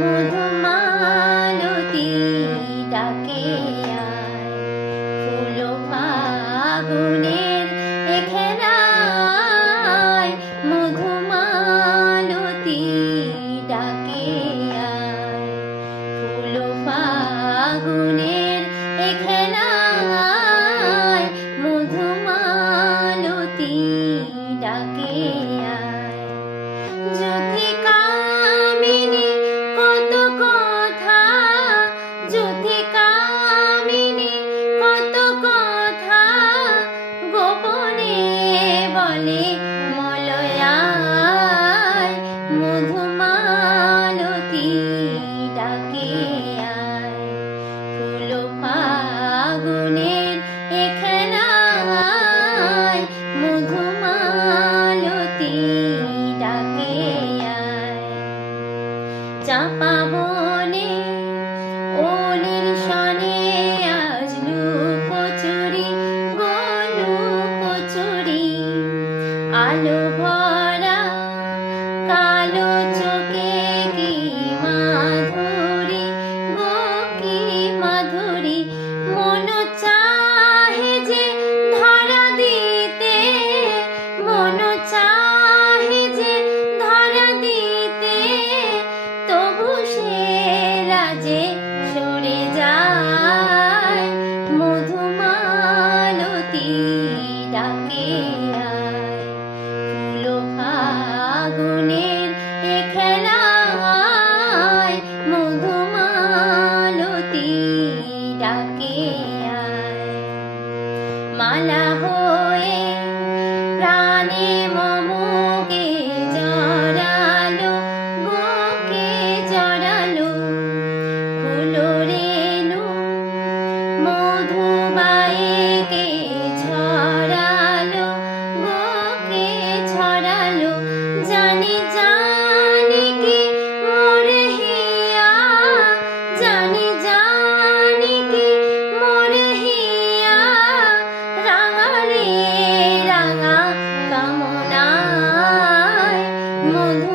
মধুমালতী ডাকে আয়, ফুল ফাগুনের এখানায়। মধুমালতী ডাকে আয়, ফুল ফাগুনের এখানায়। মধুমালতী ডাকে আয়, যুথিকামিনী কত কথা, যুথিকামিনী কত কথা গোপনে বলে মলয়ায়। মধুমালতী ডাকে আয়, ফুল ফাগুনের এখানায়। মধুমালতী ডাকে আয়, চাপা বনে ওলের সনে আজ লুকোচুরি গো লুকোচুরি। আলো ভরা কালো চোখে কি মাধুরী গো কি মাধুরী। মন চাহে যে ধরা দিতে, মন চাহে যে ধরা দিতে, তবু সে লাজে সরে যায়। মধুমালতী ডাকে আয়, ফুল ফাগুনের এখানায়। মধুমালতী ডাকে আয়, মালা হয়ে প্রাণে মমকে জড়ালো গোকে জড়ালো। ফুল রেণু মধুবাইকে ছড়ালো গোকে ছড়ালো। জানি জানি কি মোর হিয়া, জানি জানি কি মোর হিয়া। রাঙা রে রাঙা কামনায়, মধু